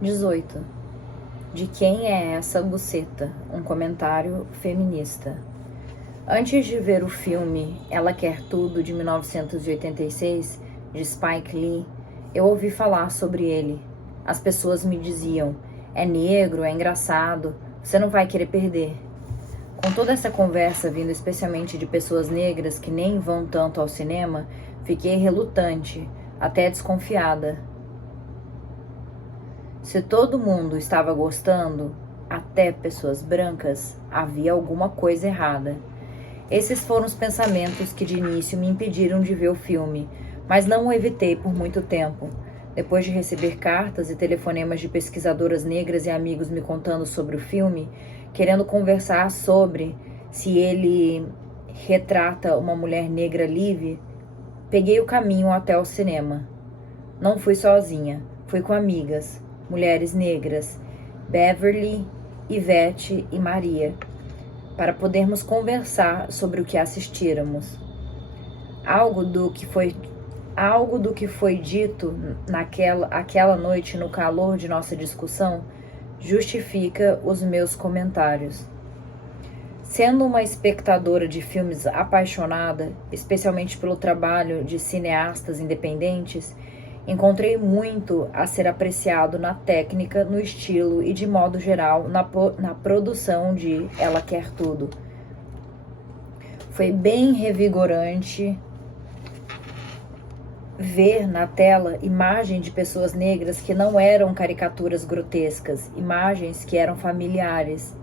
18. De quem é essa buceta? Um comentário feminista. Antes de ver o filme Ela Quer Tudo, de 1986, de Spike Lee, eu ouvi falar sobre ele. As pessoas me diziam: é negro, é engraçado, você não vai querer perder. Com toda essa conversa vindo especialmente de pessoas negras que nem vão tanto ao cinema, fiquei relutante, até desconfiada. Se todo mundo estava gostando, até pessoas brancas, havia alguma coisa errada. Esses foram os pensamentos que de início me impediram de ver o filme, mas não o evitei por muito tempo. Depois de receber cartas e telefonemas de pesquisadoras negras e amigos me contando sobre o filme, querendo conversar sobre se ele retrata uma mulher negra livre, peguei o caminho até o cinema. Não fui sozinha, fui com amigas, mulheres negras, Beverly, Ivete e Maria, para podermos conversar sobre o que assistíramos. Algo do que foi dito aquela noite no calor de nossa discussão justifica os meus comentários. Sendo uma espectadora de filmes apaixonada, especialmente pelo trabalho de cineastas independentes, encontrei muito a ser apreciado na técnica, no estilo e, de modo geral, na produção de Ela Quer Tudo. Foi bem revigorante ver na tela imagens de pessoas negras que não eram caricaturas grotescas, imagens que eram familiares,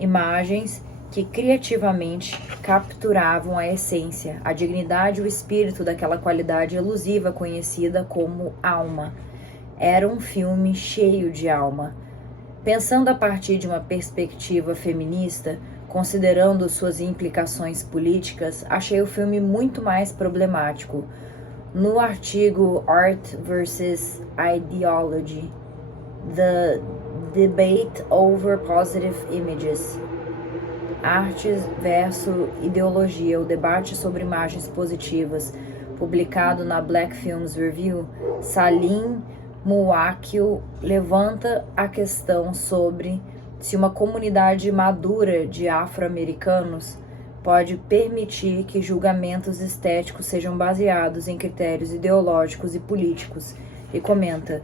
imagens que criativamente capturavam a essência, a dignidade e o espírito daquela qualidade elusiva conhecida como alma. Era um filme cheio de alma. Pensando a partir de uma perspectiva feminista, considerando suas implicações políticas, achei o filme muito mais problemático. No artigo Art vs. Ideology, The Debate Over Positive Images, Artes versus Ideologia, o debate sobre imagens positivas, publicado na Black Films Review, Salim Muwakil levanta a questão sobre se uma comunidade madura de afro-americanos pode permitir que julgamentos estéticos sejam baseados em critérios ideológicos e políticos, e comenta: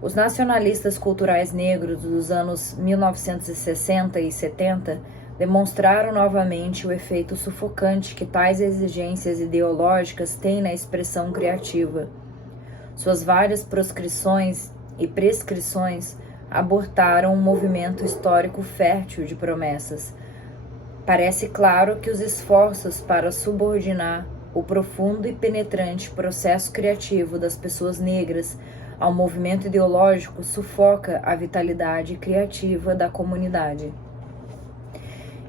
os nacionalistas culturais negros dos anos 1960 e 70 demonstraram novamente o efeito sufocante que tais exigências ideológicas têm na expressão criativa. Suas várias proscrições e prescrições abortaram um movimento histórico fértil de promessas. Parece claro que os esforços para subordinar o profundo e penetrante processo criativo das pessoas negras ao movimento ideológico sufoca a vitalidade criativa da comunidade.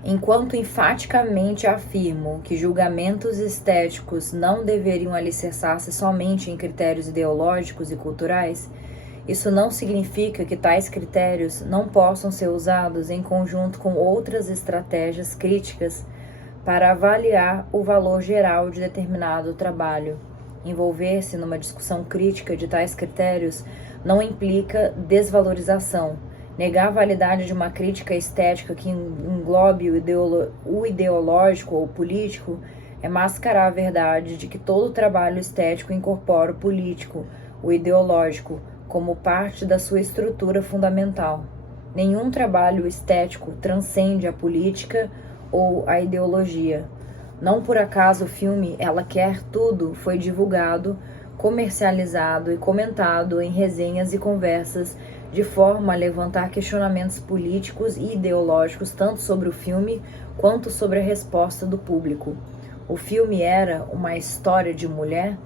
Enquanto enfaticamente afirmo que julgamentos estéticos não deveriam alicerçar-se somente em critérios ideológicos e culturais, isso não significa que tais critérios não possam ser usados em conjunto com outras estratégias críticas para avaliar o valor geral de determinado trabalho. Envolver-se numa discussão crítica de tais critérios não implica desvalorização. Negar a validade de uma crítica estética que englobe o ideológico ou político é mascarar a verdade de que todo trabalho estético incorpora o político, o ideológico, como parte da sua estrutura fundamental. Nenhum trabalho estético transcende a política ou a ideologia. Não por acaso o filme Ela Quer Tudo foi divulgado, comercializado e comentado em resenhas e conversas de forma a levantar questionamentos políticos e ideológicos tanto sobre o filme quanto sobre a resposta do público. O filme era uma história de mulher?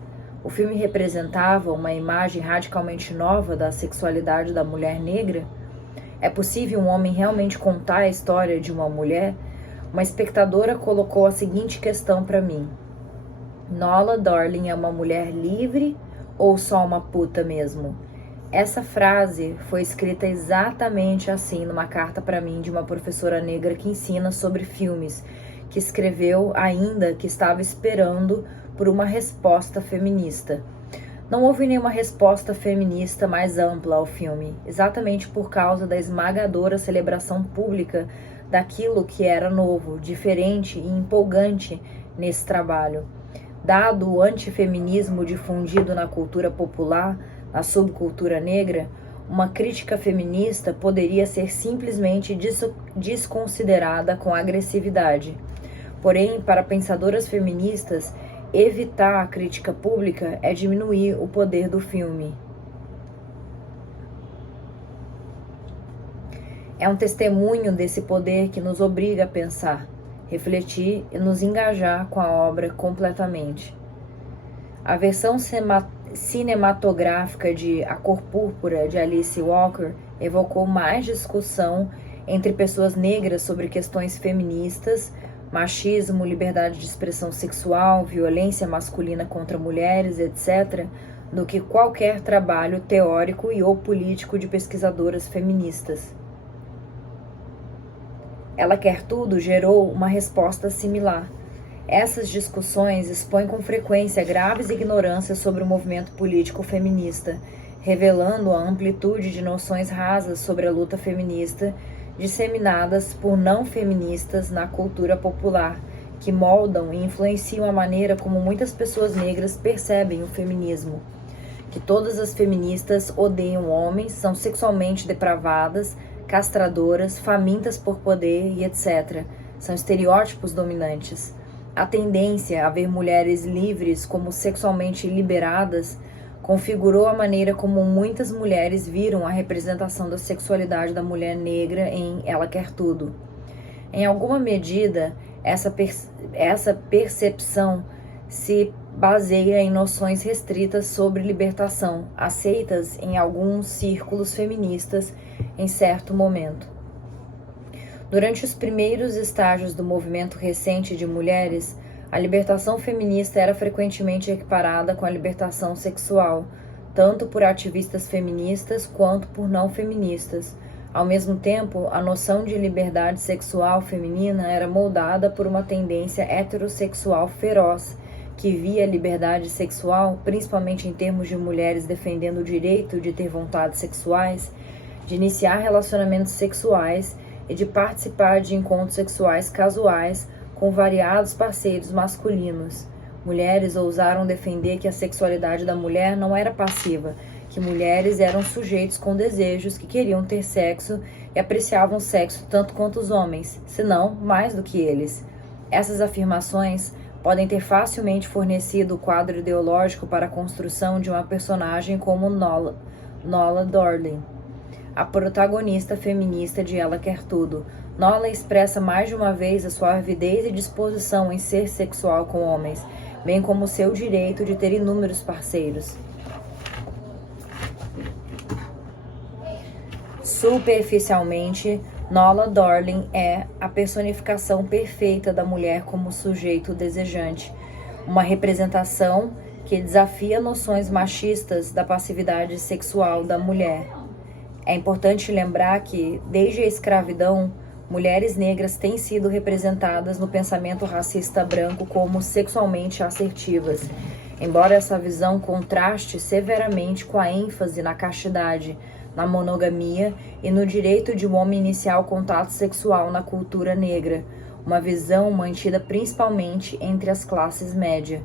O filme representava uma imagem radicalmente nova da sexualidade da mulher negra? É possível um homem realmente contar a história de uma mulher? Uma espectadora colocou a seguinte questão para mim: Nola Darling é uma mulher livre ou só uma puta mesmo? Essa frase foi escrita exatamente assim numa carta para mim de uma professora negra que ensina sobre filmes, que escreveu ainda que estava esperando por uma resposta feminista. Não houve nenhuma resposta feminista mais ampla ao filme, exatamente por causa da esmagadora celebração pública daquilo que era novo, diferente e empolgante nesse trabalho. Dado o antifeminismo difundido na cultura popular, na subcultura negra, uma crítica feminista poderia ser simplesmente desconsiderada com agressividade. Porém, para pensadoras feministas, evitar a crítica pública é diminuir o poder do filme. É um testemunho desse poder que nos obriga a pensar, refletir e nos engajar com a obra completamente. A versão cinematográfica de A Cor Púrpura, de Alice Walker, evocou mais discussão entre pessoas negras sobre questões feministas, machismo, liberdade de expressão sexual, violência masculina contra mulheres, etc., do que qualquer trabalho teórico e ou político de pesquisadoras feministas. Ela Quer Tudo gerou uma resposta similar. Essas discussões expõem com frequência graves ignorâncias sobre o movimento político feminista, revelando a amplitude de noções rasas sobre a luta feminista disseminadas por não feministas na cultura popular, que moldam e influenciam a maneira como muitas pessoas negras percebem o feminismo. Que todas as feministas odeiam homens, são sexualmente depravadas, castradoras, famintas por poder e etc. São estereótipos dominantes. A tendência a ver mulheres livres como sexualmente liberadas configurou a maneira como muitas mulheres viram a representação da sexualidade da mulher negra em Ela Quer Tudo. Em alguma medida, essa percepção se baseia em noções restritas sobre libertação, aceitas em alguns círculos feministas em certo momento. Durante os primeiros estágios do movimento recente de mulheres, a libertação feminista era frequentemente equiparada com a libertação sexual, tanto por ativistas feministas quanto por não feministas. Ao mesmo tempo, a noção de liberdade sexual feminina era moldada por uma tendência heterossexual feroz, que via a liberdade sexual, principalmente em termos de mulheres defendendo o direito de ter vontades sexuais, de iniciar relacionamentos sexuais e de participar de encontros sexuais casuais com variados parceiros masculinos. Mulheres ousaram defender que a sexualidade da mulher não era passiva, que mulheres eram sujeitos com desejos que queriam ter sexo e apreciavam o sexo tanto quanto os homens, se não mais do que eles. Essas afirmações podem ter facilmente fornecido o quadro ideológico para a construção de uma personagem como Nola Darling, a protagonista feminista de Ela Quer Tudo. Nola expressa mais de uma vez a sua avidez e disposição em ser sexual com homens, bem como o seu direito de ter inúmeros parceiros. Superficialmente, Nola Darling é a personificação perfeita da mulher como sujeito desejante, uma representação que desafia noções machistas da passividade sexual da mulher. É importante lembrar que, desde a escravidão, mulheres negras têm sido representadas no pensamento racista branco como sexualmente assertivas, embora essa visão contraste severamente com a ênfase na castidade, na monogamia e no direito de um homem iniciar o contato sexual na cultura negra, uma visão mantida principalmente entre as classes médias.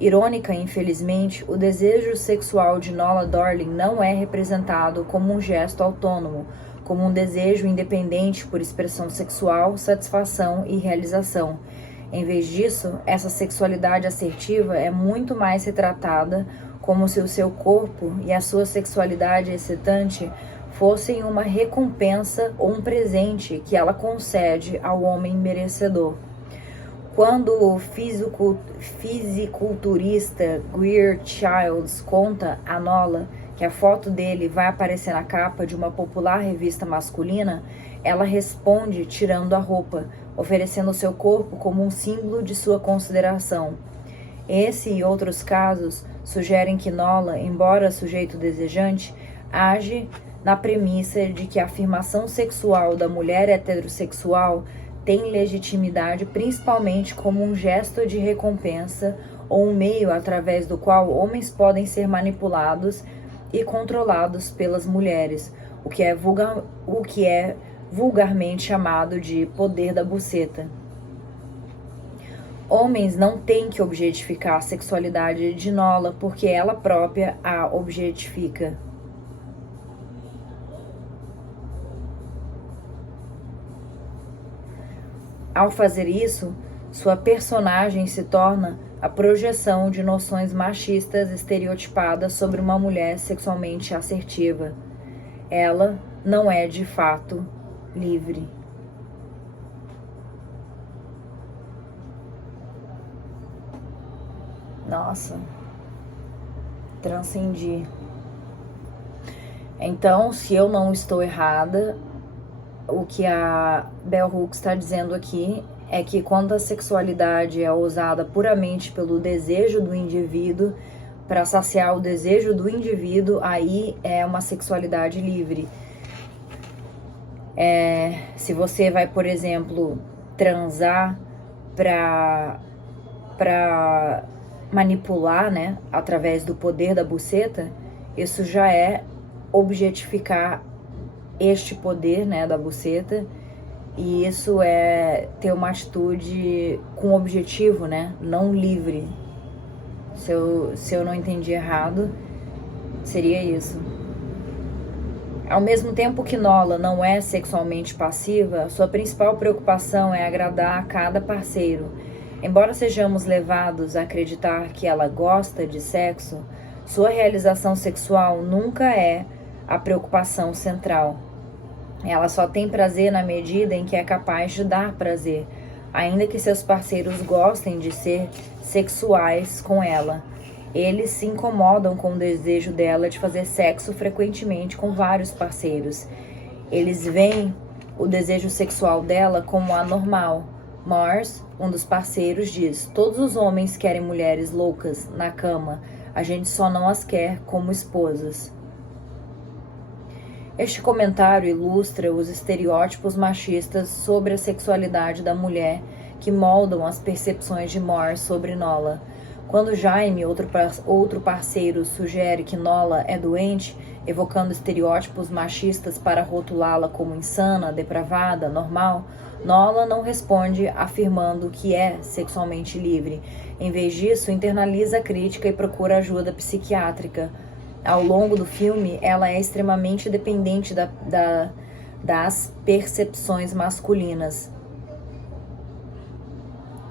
Irônica, infelizmente, o desejo sexual de Nola Darling não é representado como um gesto autônomo, como um desejo independente por expressão sexual, satisfação e realização. Em vez disso, essa sexualidade assertiva é muito mais retratada como se o seu corpo e a sua sexualidade excitante fossem uma recompensa ou um presente que ela concede ao homem merecedor. Quando o fisiculturista Greer Childs conta a Nola que a foto dele vai aparecer na capa de uma popular revista masculina, ela responde tirando a roupa, oferecendo seu corpo como um símbolo de sua consideração. Esse e outros casos sugerem que Nola, embora sujeito desejante, age na premissa de que a afirmação sexual da mulher heterossexual tem legitimidade principalmente como um gesto de recompensa ou um meio através do qual homens podem ser manipulados e controlados pelas mulheres, o que é vulgarmente chamado de poder da buceta. Homens não têm que objetificar a sexualidade de Nola porque ela própria a objetifica. Ao fazer isso, sua personagem se torna a projeção de noções machistas estereotipadas sobre uma mulher sexualmente assertiva. Ela não é de fato livre. Nossa, transcendi. Então, se eu não estou errada, o que a Bell Hooks está dizendo aqui é que quando a sexualidade é usada puramente pelo desejo do indivíduo, para saciar o desejo do indivíduo, aí é uma sexualidade livre. Se você vai, por exemplo, transar para manipular, né, através do poder da buceta, isso já é objetificar este poder, né, da buceta, e isso é ter uma atitude com objetivo, né, não livre. Se eu não entendi errado, seria isso. Ao mesmo tempo que Nola não é sexualmente passiva, sua principal preocupação é agradar a cada parceiro. Embora sejamos levados a acreditar que ela gosta de sexo, sua realização sexual nunca é a preocupação central. Ela só tem prazer na medida em que é capaz de dar prazer, ainda que seus parceiros gostem de ser sexuais com ela. Eles se incomodam com o desejo dela de fazer sexo frequentemente com vários parceiros. Eles veem o desejo sexual dela como anormal. Mars, um dos parceiros, diz: todos os homens querem mulheres loucas na cama, a gente só não as quer como esposas. Este comentário ilustra os estereótipos machistas sobre a sexualidade da mulher que moldam as percepções de Mars sobre Nola. Quando Jaime, outro parceiro, sugere que Nola é doente, evocando estereótipos machistas para rotulá-la como insana, depravada, normal, Nola não responde afirmando que é sexualmente livre. Em vez disso, internaliza a crítica e procura ajuda psiquiátrica. Ao longo do filme, ela é extremamente dependente das percepções masculinas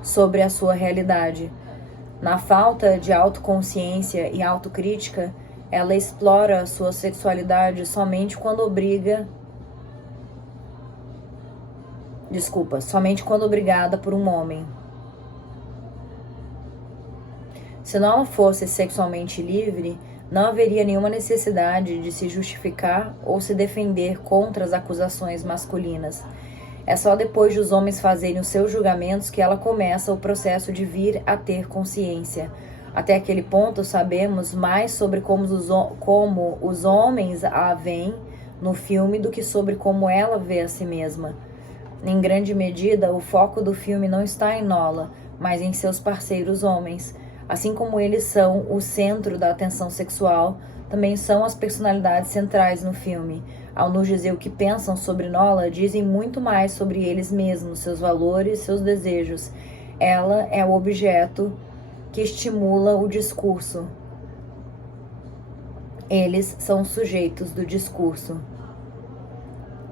sobre a sua realidade. Na falta de autoconsciência e autocrítica, ela explora a sua sexualidade somente quando obrigada por um homem. Se Nola fosse sexualmente livre, não haveria nenhuma necessidade de se justificar ou se defender contra as acusações masculinas. É só depois de os homens fazerem os seus julgamentos que ela começa o processo de vir a ter consciência. Até aquele ponto, sabemos mais sobre como os homens a veem no filme do que sobre como ela vê a si mesma. Em grande medida, o foco do filme não está em Nola, mas em seus parceiros homens. Assim como eles são o centro da atenção sexual, também são as personalidades centrais no filme. Ao nos dizer o que pensam sobre Nola, dizem muito mais sobre eles mesmos, seus valores, seus desejos. Ela é o objeto que estimula o discurso. Eles são os sujeitos do discurso.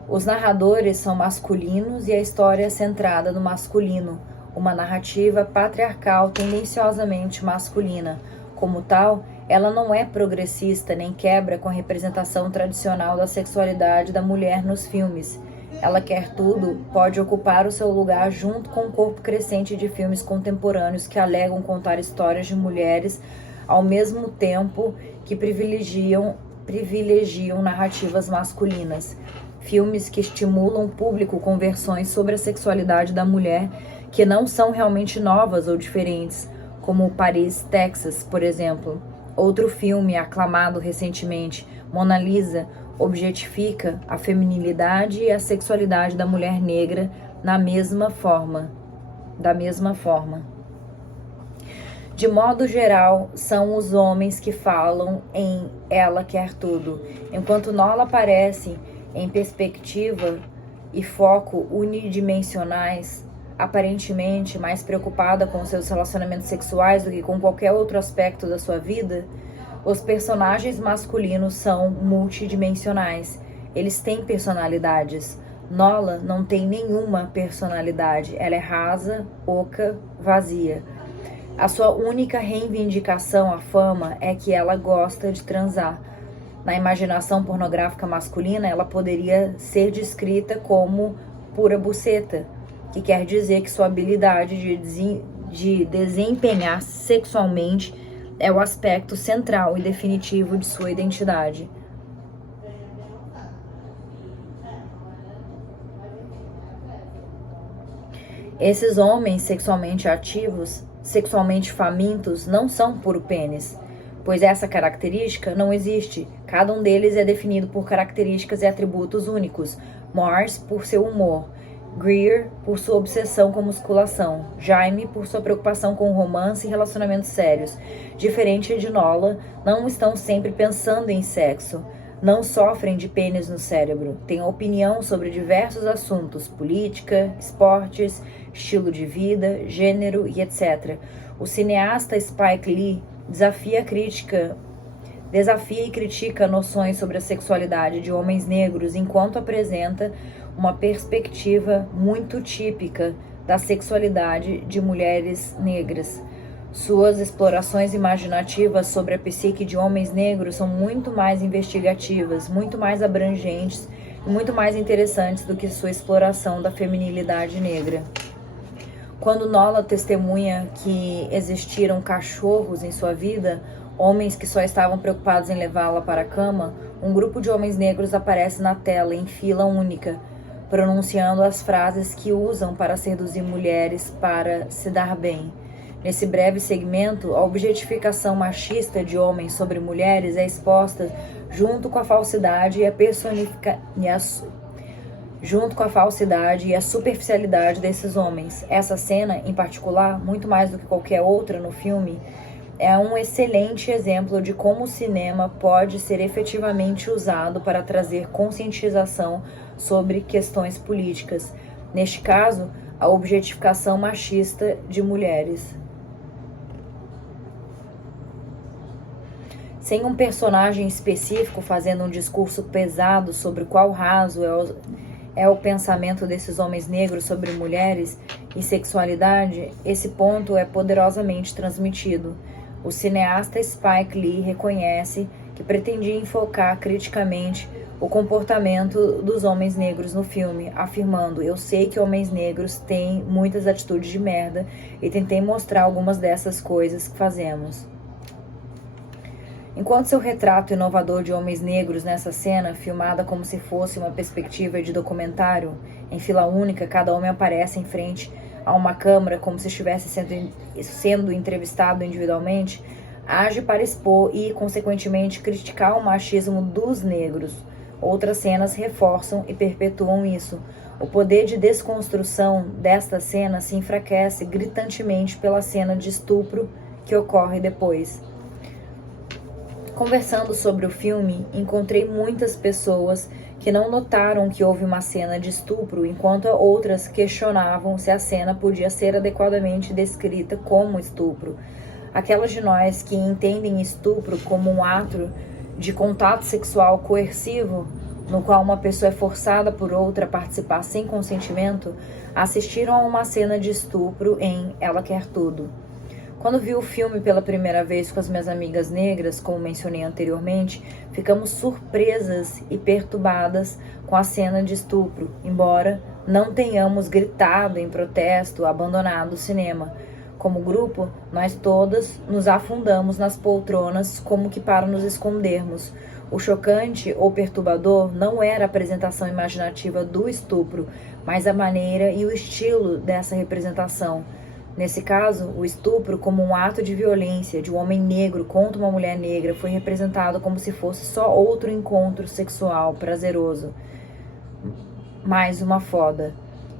Os narradores são masculinos e a história é centrada no masculino, uma narrativa patriarcal tendenciosamente masculina. Como tal, ela não é progressista nem quebra com a representação tradicional da sexualidade da mulher nos filmes. Ela quer tudo, pode ocupar o seu lugar junto com o corpo crescente de filmes contemporâneos que alegam contar histórias de mulheres ao mesmo tempo que privilegiam narrativas masculinas. Filmes que estimulam o público com versões sobre a sexualidade da mulher que não são realmente novas ou diferentes, como Paris, Texas, por exemplo. Outro filme aclamado recentemente, Mona Lisa, objetifica a feminilidade e a sexualidade da mulher negra da mesma forma. De modo geral, são os homens que falam em Ela Quer Tudo, enquanto Nola aparece em perspectiva e foco unidimensionais, aparentemente mais preocupada com seus relacionamentos sexuais do que com qualquer outro aspecto da sua vida. Os personagens masculinos são multidimensionais. Eles têm personalidades. Nola não tem nenhuma personalidade. Ela é rasa, oca, vazia. A sua única reivindicação à fama é que ela gosta de transar. Na imaginação pornográfica masculina, ela poderia ser descrita como pura buceta, que quer dizer que sua habilidade de desempenhar sexualmente é o aspecto central e definitivo de sua identidade. Esses homens sexualmente ativos, sexualmente famintos, não são puro pênis, pois essa característica não existe. Cada um deles é definido por características e atributos únicos. Mars por seu humor, Greer por sua obsessão com musculação, Jaime por sua preocupação com romance e relacionamentos sérios. Diferente de Nola, não estão sempre pensando em sexo. Não sofrem de pênis no cérebro. Têm opinião sobre diversos assuntos, política, esportes, estilo de vida, gênero e etc. O cineasta Spike Lee desafia e critica noções sobre a sexualidade de homens negros enquanto apresenta uma perspectiva muito típica da sexualidade de mulheres negras. Suas explorações imaginativas sobre a psique de homens negros são muito mais investigativas, muito mais abrangentes e muito mais interessantes do que sua exploração da feminilidade negra. Quando Nola testemunha que existiram cachorros em sua vida, homens que só estavam preocupados em levá-la para a cama, um grupo de homens negros aparece na tela em fila única, pronunciando as frases que usam para seduzir mulheres para se dar bem. Nesse breve segmento, a objetificação machista de homens sobre mulheres é exposta junto com a falsidade e a superficialidade desses homens. Essa cena, em particular, muito mais do que qualquer outra no filme, é um excelente exemplo de como o cinema pode ser efetivamente usado para trazer conscientização sobre questões políticas. Neste caso, a objetificação machista de mulheres. Sem um personagem específico fazendo um discurso pesado sobre qual raso é o pensamento desses homens negros sobre mulheres e sexualidade, esse ponto é poderosamente transmitido. O cineasta Spike Lee reconhece que pretendia enfocar criticamente o comportamento dos homens negros no filme, afirmando: "Eu sei que homens negros têm muitas atitudes de merda e tentei mostrar algumas dessas coisas que fazemos." Enquanto seu retrato inovador de homens negros nessa cena, filmada como se fosse uma perspectiva de documentário, em fila única, cada homem aparece em frente a uma câmera como se estivesse sendo entrevistado individualmente, age para expor e, consequentemente, criticar o machismo dos negros. Outras cenas reforçam e perpetuam isso. O poder de desconstrução desta cena se enfraquece gritantemente pela cena de estupro que ocorre depois. Conversando sobre o filme, encontrei muitas pessoas que não notaram que houve uma cena de estupro, enquanto outras questionavam se a cena podia ser adequadamente descrita como estupro. Aquelas de nós que entendem estupro como um ato de contato sexual coercivo, no qual uma pessoa é forçada por outra a participar sem consentimento, assistiram a uma cena de estupro em Ela Quer Tudo. Quando vi o filme pela primeira vez com as minhas amigas negras, como mencionei anteriormente, ficamos surpresas e perturbadas com a cena de estupro, embora não tenhamos gritado em protesto, abandonado o cinema. Como grupo, nós todas nos afundamos nas poltronas como que para nos escondermos. O chocante ou perturbador não era a apresentação imaginativa do estupro, mas a maneira e o estilo dessa representação. Nesse caso, o estupro como um ato de violência de um homem negro contra uma mulher negra foi representado como se fosse só outro encontro sexual prazeroso. Mais uma foda.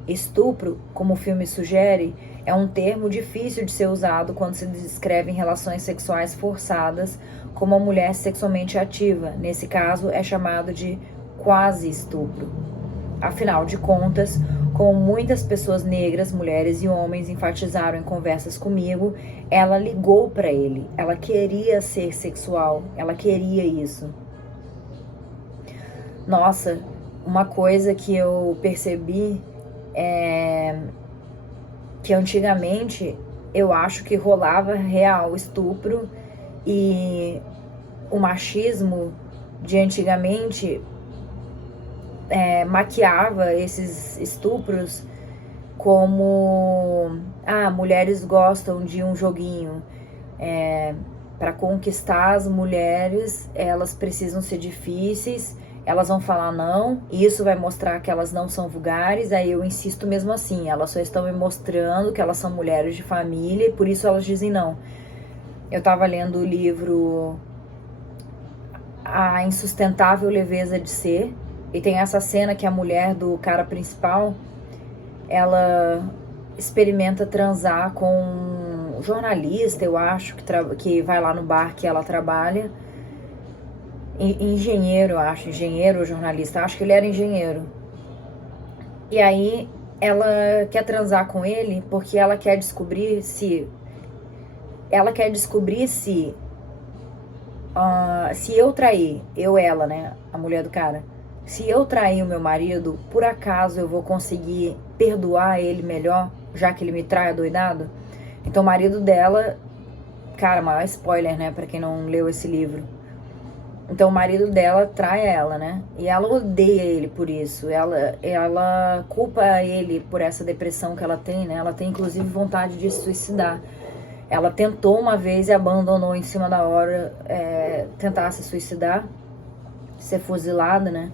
Estupro, como o filme sugere, É um termo difícil de ser usado quando se descrevem relações sexuais forçadas com uma mulher sexualmente ativa. Nesse caso, é chamado de quase estupro. Afinal de contas, como muitas pessoas negras, mulheres e homens enfatizaram em conversas comigo, ela ligou para ele. Ela queria ser sexual, ela queria isso. Nossa, uma coisa que eu percebi é que antigamente eu acho que rolava real estupro e o machismo de antigamente maquiava esses estupros como mulheres gostam de um joguinho. Para conquistar as mulheres, elas precisam ser difíceis, elas vão falar não, e isso vai mostrar que elas não são vulgares. Aí eu insisto mesmo assim, elas só estão me mostrando que elas são mulheres de família e por isso elas dizem não. Eu tava lendo o livro A Insustentável Leveza de Ser, e tem essa cena que a mulher do cara principal, ela experimenta transar com um jornalista, eu acho, que vai lá no bar que ela trabalha. Engenheiro, eu acho, engenheiro ou jornalista, acho que ele era engenheiro. E aí ela quer transar com ele porque ela quer descobrir se eu trair, ela, né, a mulher do cara, se eu trair o meu marido, por acaso eu vou conseguir perdoar ele melhor, já que ele me trai adoidado? Então o marido dela, cara, maior spoiler, né, pra quem não leu esse livro. Então o marido dela trai ela, né, e ela odeia ele por isso, ela culpa ele por essa depressão que ela tem, né, ela tem inclusive vontade de se suicidar. Ela tentou uma vez e abandonou em cima da hora, tentar se suicidar, ser fuzilada, né?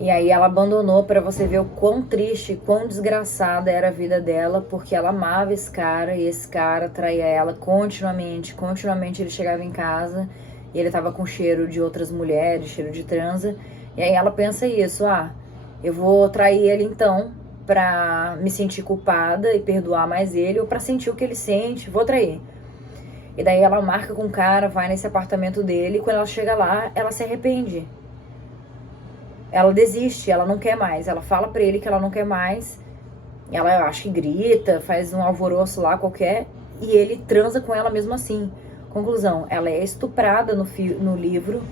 E aí ela abandonou para você ver o quão triste, quão desgraçada era a vida dela, porque ela amava esse cara e esse cara traía ela continuamente. Continuamente ele chegava em casa e ele tava com cheiro de outras mulheres, cheiro de transa. E aí ela pensa isso, eu vou trair ele então, pra me sentir culpada e perdoar mais ele, ou pra sentir o que ele sente, vou trair. E daí ela marca com o cara, vai nesse apartamento dele, e quando ela chega lá, ela se arrepende. Ela desiste, ela não quer mais. Ela fala pra ele que ela não quer mais. Ela, eu acho que grita, faz um alvoroço lá qualquer, e ele transa com ela mesmo assim. Conclusão, ela é estuprada no livro,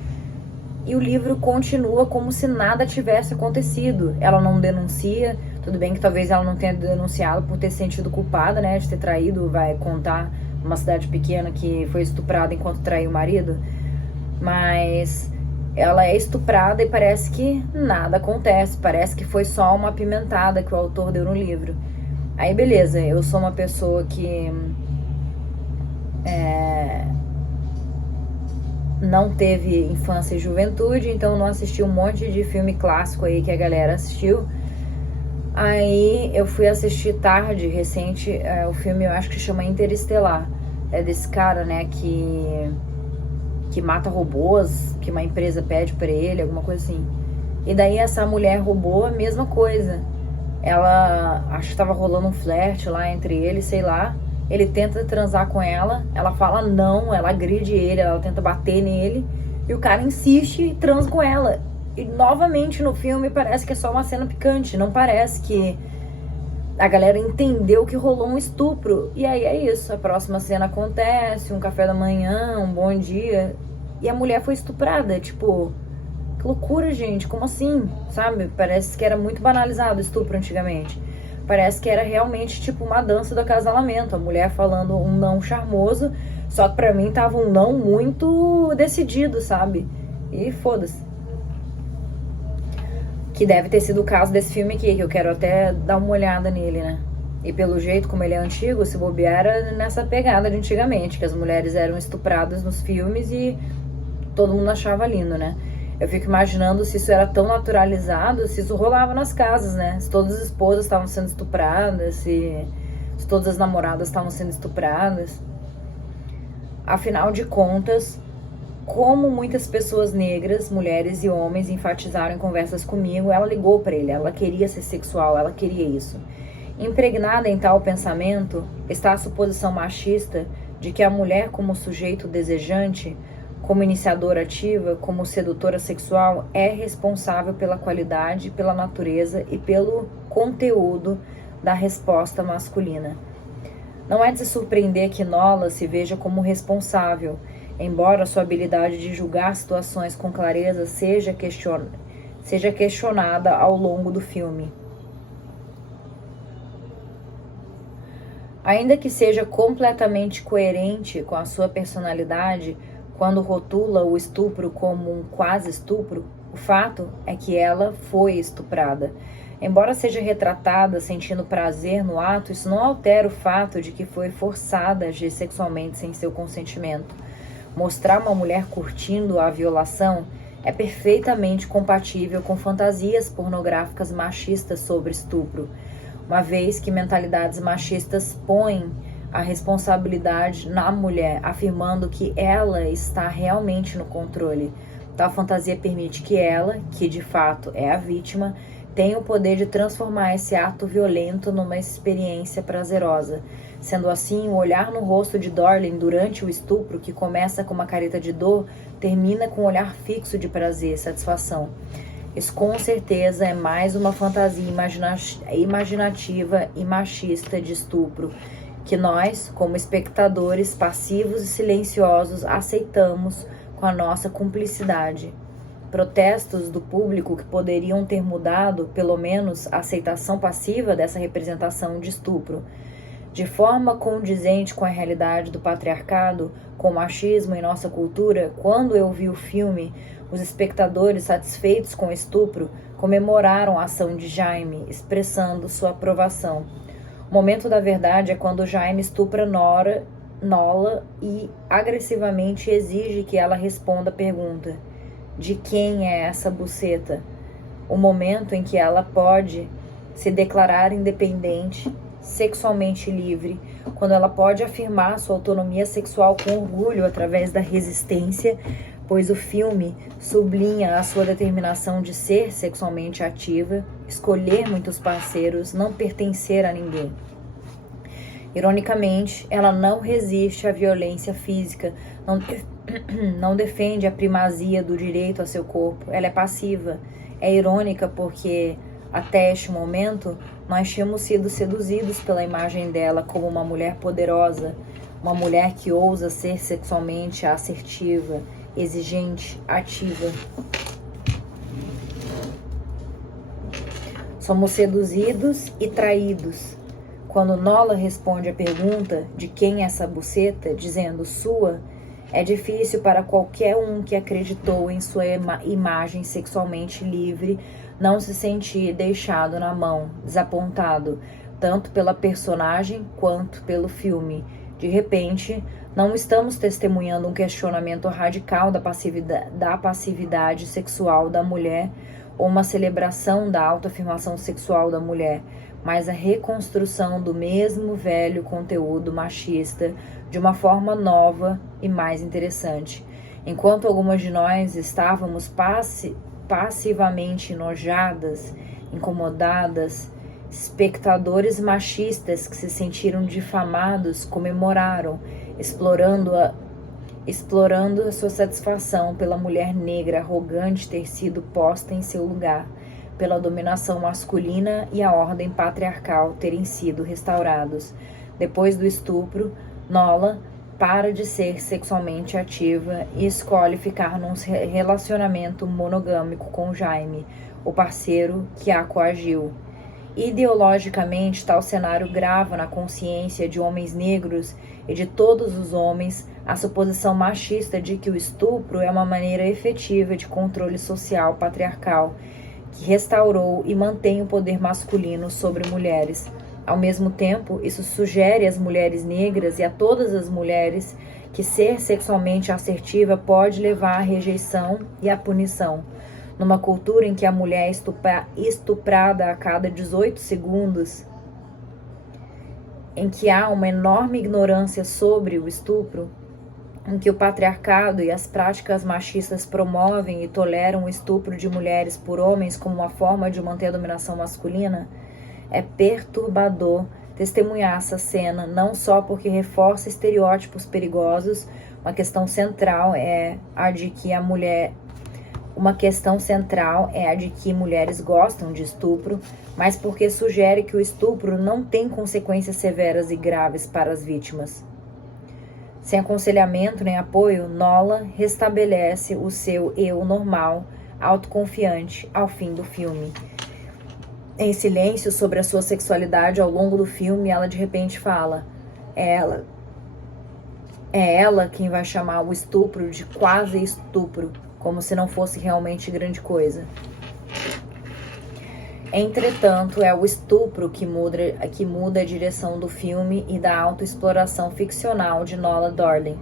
e o livro continua como se nada tivesse acontecido. Ela não denuncia. Tudo bem que talvez ela não tenha denunciado por ter se sentido culpada, né, de ter traído, vai contar uma cidade pequena que foi estuprada enquanto traiu o marido. Mas ela é estuprada e parece que nada acontece, parece que foi só uma apimentada que o autor deu no livro. Aí beleza, eu sou uma pessoa que não teve infância e juventude, então não assisti um monte de filme clássico aí que a galera assistiu. Aí eu fui assistir tarde, recente, o filme, eu acho que chama Interestelar. É desse cara, né, que mata robôs, que uma empresa pede pra ele, alguma coisa assim. E daí essa mulher robô, a mesma coisa. Ela, acho que tava rolando um flerte lá entre eles, sei lá. Ele tenta transar com ela, ela fala não, ela agride ele, ela tenta bater nele. E o cara insiste e transa com ela. E novamente no filme parece que é só uma cena picante, não parece que a galera entendeu que rolou um estupro. E aí é isso, a próxima cena acontece, um café da manhã, um bom dia, e a mulher foi estuprada. Tipo, que loucura, gente, como assim? Sabe? Parece que era muito banalizado o estupro antigamente. Parece que era realmente tipo uma dança do acasalamento, a mulher falando um não charmoso, só que pra mim tava um não muito decidido, sabe? E foda-se. Que deve ter sido o caso desse filme aqui, que eu quero até dar uma olhada nele, né? E pelo jeito como ele é antigo, se bobear era nessa pegada de antigamente, que as mulheres eram estupradas nos filmes e todo mundo achava lindo, né? Eu fico imaginando se isso era tão naturalizado, se isso rolava nas casas, né? Se todas as esposas estavam sendo estupradas, se todas as namoradas estavam sendo estupradas. Afinal de contas, como muitas pessoas negras, mulheres e homens enfatizaram em conversas comigo, ela ligou pra ele, ela queria ser sexual, ela queria isso. Impregnada em tal pensamento está a suposição machista de que a mulher, como sujeito desejante, como iniciadora ativa, como sedutora sexual, é responsável pela qualidade, pela natureza e pelo conteúdo da resposta masculina. Não é de se surpreender que Nola se veja como responsável, embora sua habilidade de julgar situações com clareza seja questionada ao longo do filme. Ainda que seja completamente coerente com a sua personalidade, quando rotula o estupro como um quase estupro, o fato é que ela foi estuprada. Embora seja retratada sentindo prazer no ato, isso não altera o fato de que foi forçada a agir sexualmente sem seu consentimento. Mostrar uma mulher curtindo a violação é perfeitamente compatível com fantasias pornográficas machistas sobre estupro, uma vez que mentalidades machistas põem a responsabilidade na mulher, afirmando que ela está realmente no controle. Tal fantasia permite que ela, que de fato é a vítima, tenha o poder de transformar esse ato violento numa experiência prazerosa. Sendo assim, o olhar no rosto de Dorling durante o estupro, que começa com uma careta de dor, termina com um olhar fixo de prazer e satisfação. Isso com certeza é mais uma fantasia imaginativa e machista de estupro, que nós, como espectadores passivos e silenciosos, aceitamos com a nossa cumplicidade. Protestos do público que poderiam ter mudado, pelo menos, a aceitação passiva dessa representação de estupro. De forma condizente com a realidade do patriarcado, com o machismo em nossa cultura, quando eu vi o filme, os espectadores, satisfeitos com o estupro, comemoraram a ação de Jaime, expressando sua aprovação. O momento da verdade é quando Jaime estupra Nola e agressivamente exige que ela responda a pergunta: de quem é essa buceta? O momento em que ela pode se declarar independente, sexualmente livre, quando ela pode afirmar sua autonomia sexual com orgulho através da resistência, pois o filme sublinha a sua determinação de ser sexualmente ativa, escolher muitos parceiros, não pertencer a ninguém. Ironicamente, ela não resiste à violência física, não defende a primazia do direito a seu corpo, ela é passiva. É irônica porque, até este momento, nós tínhamos sido seduzidos pela imagem dela como uma mulher poderosa, uma mulher que ousa ser sexualmente assertiva, exigente, ativa. Somos seduzidos e traídos. Quando Nola responde a pergunta de quem é essa buceta, dizendo sua, é difícil para qualquer um que acreditou em sua imagem sexualmente livre não se sentir deixado na mão, desapontado, tanto pela personagem quanto pelo filme. De repente, não estamos testemunhando um questionamento radical da passividade sexual da mulher ou uma celebração da autoafirmação sexual da mulher, mas a reconstrução do mesmo velho conteúdo machista de uma forma nova e mais interessante. Enquanto algumas de nós estávamos passivamente enojadas, incomodadas, espectadores machistas que se sentiram difamados comemoraram, explorando a sua satisfação pela mulher negra arrogante ter sido posta em seu lugar, pela dominação masculina e a ordem patriarcal terem sido restaurados. Depois do estupro, Nola para de ser sexualmente ativa e escolhe ficar num relacionamento monogâmico com Jaime, o parceiro que a coagiu. Ideologicamente, tal cenário grava na consciência de homens negros e de todos os homens a suposição machista de que o estupro é uma maneira efetiva de controle social patriarcal que restaurou e mantém o poder masculino sobre mulheres. Ao mesmo tempo, isso sugere às mulheres negras e a todas as mulheres que ser sexualmente assertiva pode levar à rejeição e à punição. Numa cultura em que a mulher é estuprada a cada 18 segundos, em que há uma enorme ignorância sobre o estupro, em que o patriarcado e as práticas machistas promovem e toleram o estupro de mulheres por homens como uma forma de manter a dominação masculina, É perturbador testemunhar essa cena, não só porque reforça estereótipos perigosos, uma questão central é a de que mulheres gostam de estupro, mas porque sugere que o estupro não tem consequências severas e graves para as vítimas. Sem aconselhamento nem apoio, Nola restabelece o seu eu normal, autoconfiante, ao fim do filme. Em silêncio sobre a sua sexualidade ao longo do filme, ela de repente fala: é ela quem vai chamar o estupro de quase estupro, como se não fosse realmente grande coisa. Entretanto, é o estupro que muda a direção do filme e da autoexploração ficcional de Nola Darling.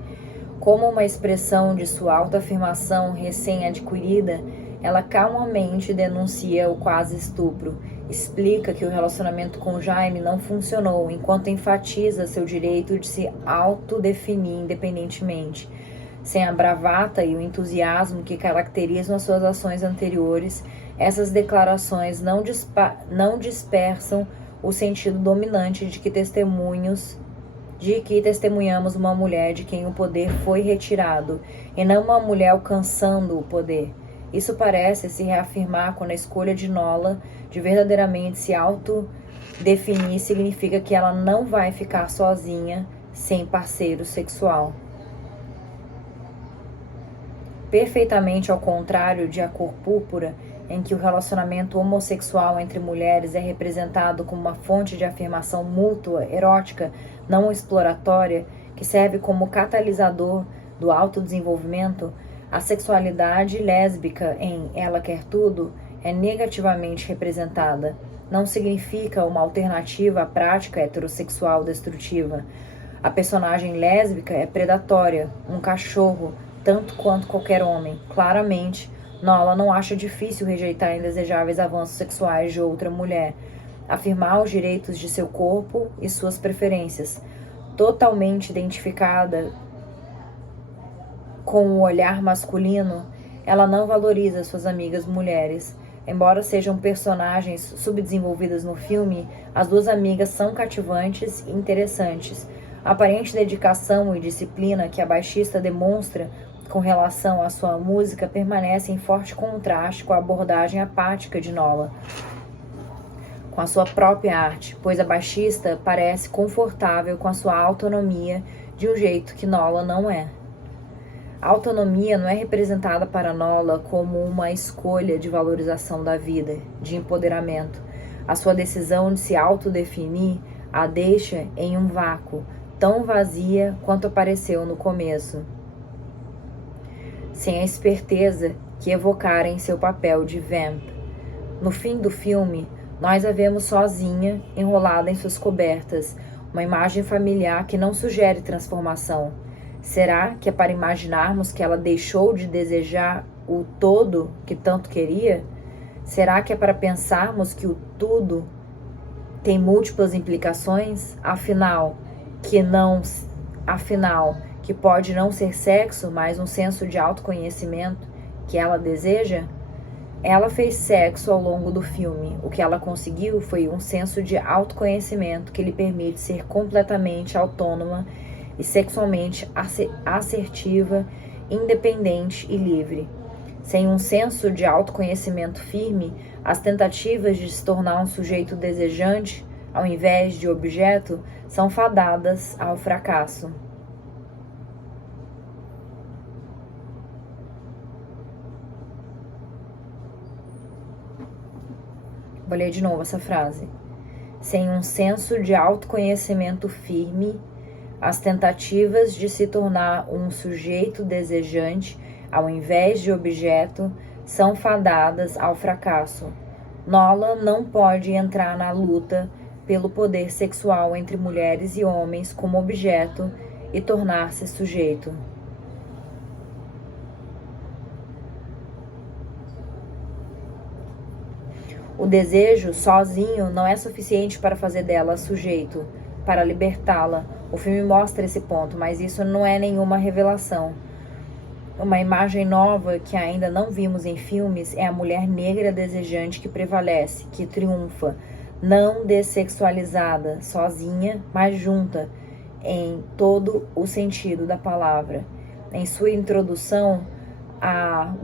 Como uma expressão de sua autoafirmação recém-adquirida, ela calmamente denuncia o quase estupro, explica que o relacionamento com Jaime não funcionou, enquanto enfatiza seu direito de se autodefinir independentemente. Sem a bravata e o entusiasmo que caracterizam as suas ações anteriores, essas declarações não dispersam o sentido dominante de que testemunhamos uma mulher de quem o poder foi retirado, e não uma mulher alcançando o poder. Isso parece se reafirmar quando a escolha de Nola de verdadeiramente se autodefinir significa que ela não vai ficar sozinha, sem parceiro sexual. Perfeitamente ao contrário de A Cor Púrpura, em que o relacionamento homossexual entre mulheres é representado como uma fonte de afirmação mútua, erótica, não exploratória, que serve como catalisador do autodesenvolvimento, a sexualidade lésbica em Ela Quer Tudo é negativamente representada. Não significa uma alternativa à prática heterossexual destrutiva. A personagem lésbica é predatória, um cachorro, tanto quanto qualquer homem. Claramente, Nola não acha difícil rejeitar indesejáveis avanços sexuais de outra mulher, afirmar os direitos de seu corpo e suas preferências. Totalmente identificada com o olhar masculino, ela não valoriza suas amigas mulheres. Embora sejam personagens subdesenvolvidas no filme, as duas amigas são cativantes e interessantes. A aparente dedicação e disciplina que a baixista demonstra com relação à sua música permanece em forte contraste com a abordagem apática de Nola com a sua própria arte, pois a baixista parece confortável com a sua autonomia de um jeito que Nola não é. A autonomia não é representada para Nola como uma escolha de valorização da vida, de empoderamento. A sua decisão de se autodefinir a deixa em um vácuo, tão vazia quanto apareceu no começo, sem a esperteza que evocara em seu papel de vamp. No fim do filme, nós a vemos sozinha, enrolada em suas cobertas, uma imagem familiar que não sugere transformação. Será que é para imaginarmos que ela deixou de desejar o todo que tanto queria? Será que é para pensarmos que o tudo tem múltiplas implicações? Afinal, que pode não ser sexo, mas um senso de autoconhecimento que ela deseja? Ela fez sexo ao longo do filme. O que ela conseguiu foi um senso de autoconhecimento que lhe permite ser completamente autônoma e sexualmente assertiva, independente e livre. Sem um senso de autoconhecimento firme, as tentativas de se tornar um sujeito desejante, ao invés de objeto, são fadadas ao fracasso. Vou ler de novo essa frase. Sem um senso de autoconhecimento firme, as tentativas de se tornar um sujeito desejante, ao invés de objeto, são fadadas ao fracasso. Nola não pode entrar na luta pelo poder sexual entre mulheres e homens como objeto e tornar-se sujeito. O desejo sozinho não é suficiente para fazer dela sujeito, para libertá-la. O filme mostra esse ponto, mas isso não é nenhuma revelação. Uma imagem nova que ainda não vimos em filmes é a mulher negra desejante que prevalece, que triunfa. não dessexualizada, sozinha, mas junta, em todo o sentido da palavra. Em sua introdução a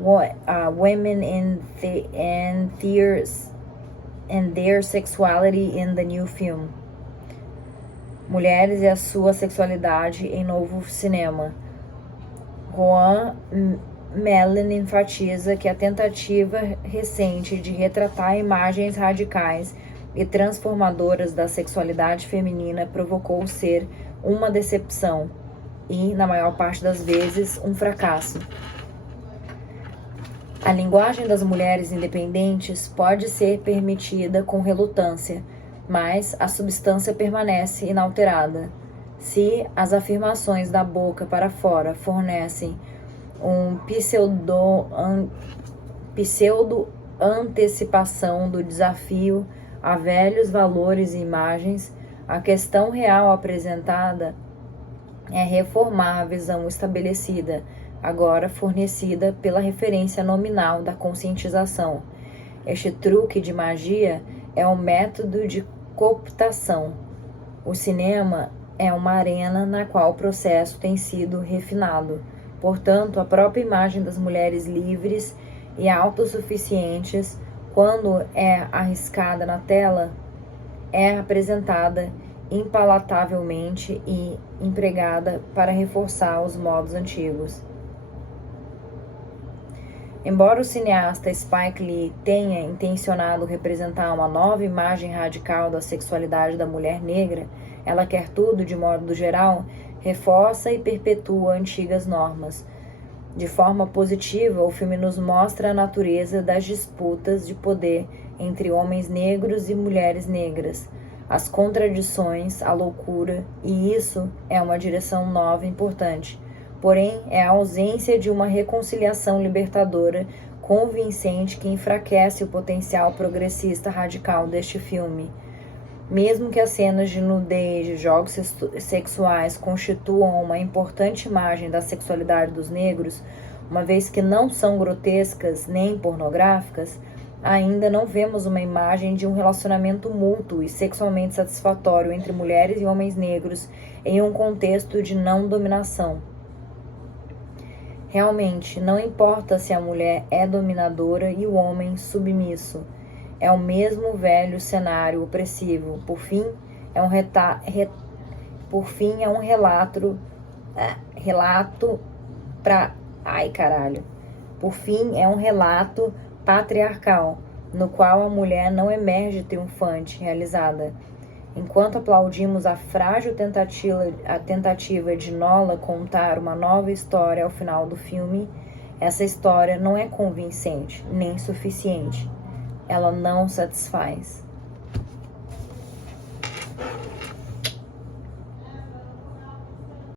Women and Their Sexuality in the New Film. Mulheres e a sua sexualidade em novo cinema. Rowan Mellon enfatiza que a tentativa recente de retratar imagens radicais e transformadoras da sexualidade feminina provocou ser uma decepção e, na maior parte das vezes, um fracasso. A linguagem das mulheres independentes pode ser permitida com relutância, mas a substância permanece inalterada. Se as afirmações da boca para fora fornecem um pseudo-antecipação do desafio a velhos valores e imagens, a questão real apresentada é reformar a visão estabelecida, agora fornecida pela referência nominal da conscientização. Este truque de magia é um método de cooptação. O cinema é uma arena na qual o processo tem sido refinado. Portanto, a própria imagem das mulheres livres e autossuficientes, quando é arriscada na tela, é apresentada impalatavelmente e empregada para reforçar os modos antigos. Embora o cineasta Spike Lee tenha intencionado representar uma nova imagem radical da sexualidade da mulher negra, ela quer tudo, de modo geral, reforça e perpetua antigas normas. De forma positiva, o filme nos mostra a natureza das disputas de poder entre homens negros e mulheres negras, as contradições, a loucura, e isso é uma direção nova e importante. Porém, é a ausência de uma reconciliação libertadora convincente que enfraquece o potencial progressista radical deste filme. Mesmo que as cenas de nudez e jogos sexuais constituam uma importante imagem da sexualidade dos negros, uma vez que não são grotescas nem pornográficas, ainda não vemos uma imagem de um relacionamento mútuo e sexualmente satisfatório entre mulheres e homens negros em um contexto de não dominação. Realmente, não importa se a mulher é dominadora e o homem submisso. É o mesmo velho cenário opressivo. Por fim, é um relato patriarcal, no qual a mulher não emerge triunfante, realizada. Enquanto aplaudimos a frágil tentativa de Nola contar uma nova história ao final do filme, essa história não é convincente, nem suficiente. Ela não satisfaz.